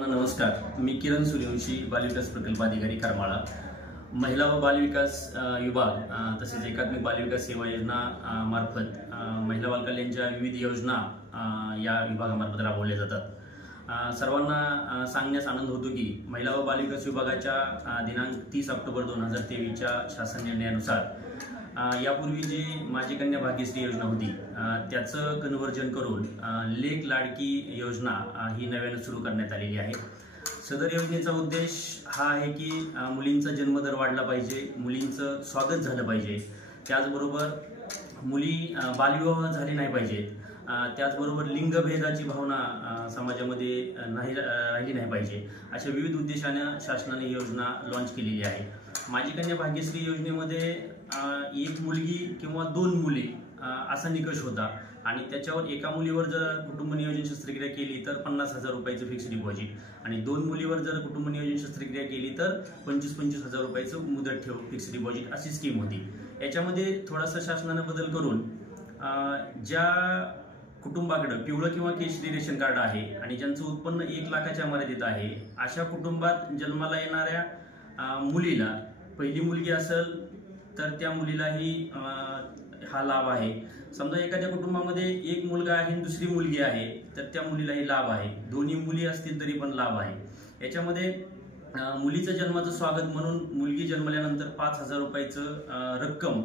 नमस्कार, मी किरण सूर्यवंशी, बालविकास प्रकल्प अधिकारी करमाळा। महिला व बालविकास विभाग तसेच एकात्मिक बालविकास सेवा योजना मार्फत महिला बालकल्याणच्या विविध योजना या विभागामार्फत राबवल्या जातात। सर्वांना सांगण्यास आनंद होतो की महिला व बालविकास विभागाच्या दिनांक 30 ऑक्टोबर 2023 च्या शासन निर्णयानुसार यापूर्वी जी माझी कन्या भाग्यश्री योजना होती त्याचं कन्व्हर्जन करून लेक लाडकी योजना ही नव्याने सुरू करण्यात आलेली आहे। सदर योजनेचा उद्देश हा आहे की मुलींचा जन्मदर वाढला पाहिजे, मुलींचं स्वागत झालं पाहिजे, त्याचबरोबर मुली बालविवाह झाले नाही पाहिजेत, त्याचबरोबर लिंगभेदाची भावना समाजामध्ये राहिली नाही पाहिजे, अशा विविध उद्देशाने शासनाने ही योजना लॉन्च केलेली आहे। माझी कन्या भाग्यश्री योजनेमध्ये एक मुलगी किंवा दोन मुली असा निकष होता आणि त्याच्यावर एका मुलीवर जर कुटुंब नियोजन शस्त्रक्रिया केली तर 50,000 रुपयाचं फिक्स डिपॉझिट आणि दोन मुलीवर जर कुटुंब नियोजन शस्त्रक्रिया केली तर 25,000 रुपयाचं मुदत ठेव फिक्स डिपॉझिट अशी स्कीम होती। याच्यामध्ये थोडासा शासनाने बदल करून ज्या कुटुंबाकडे पिवळं किंवा केशरी रेशन कार्ड आहे आणि ज्यांचं उत्पन्न 1 लाखाच्या मर्यादेत आहे अशा कुटुंबात जन्माला येणाऱ्या मुलीला, पहिली मुलगी असेल तर त्या मुलीलाही हा लाभ आहे। समजा एखाद्या कुटुंबामध्ये एक मुलगा आहे आणि दुसरी मुलगी आहे तर त्या मुलीलाही लाभ आहे, दोन्ही मुली असतील तरी पण लाभ आहे। याच्यामध्ये मुलीचं जन्माचं स्वागत म्हणून मुलगी जन्मल्यानंतर 5,000 रुपयाचं रक्कम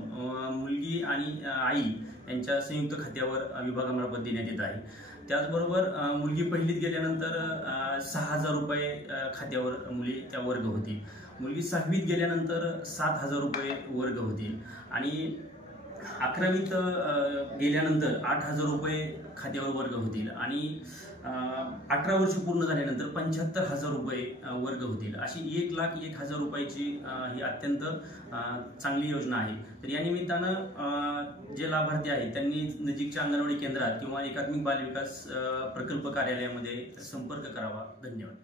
मुलगी आणि आई यांच्या संयुक्त खात्यावर विभागामार्फत देण्यात येत आहे। त्याचबरोबर मुलगी पहिलीत गेल्यानंतर 6,000 रुपये खात्यावर मुली त्या वर्ग होतील, मुलगी 6वीत गेल्यानंतर 7,000 रुपये वर्ग होतील आणि 11वीत गेल्यानंतर 8,000 रुपये खात्यावर वर्ग होतील आणि 18 वर्ष पूर्ण झाल्यानंतर 75,000 रुपये वर्ग होतील। अशी 1,01,000 रुपयाची ही अत्यंत चांगली योजना आहे। तर या निमित्तानं जे लाभार्थी आहेत त्यांनी नजीकच्या अंगणवाडी केंद्रात किंवा एकात्मिक बालविकास प्रकल्प कार्यालयामध्ये संपर्क करावा। धन्यवाद।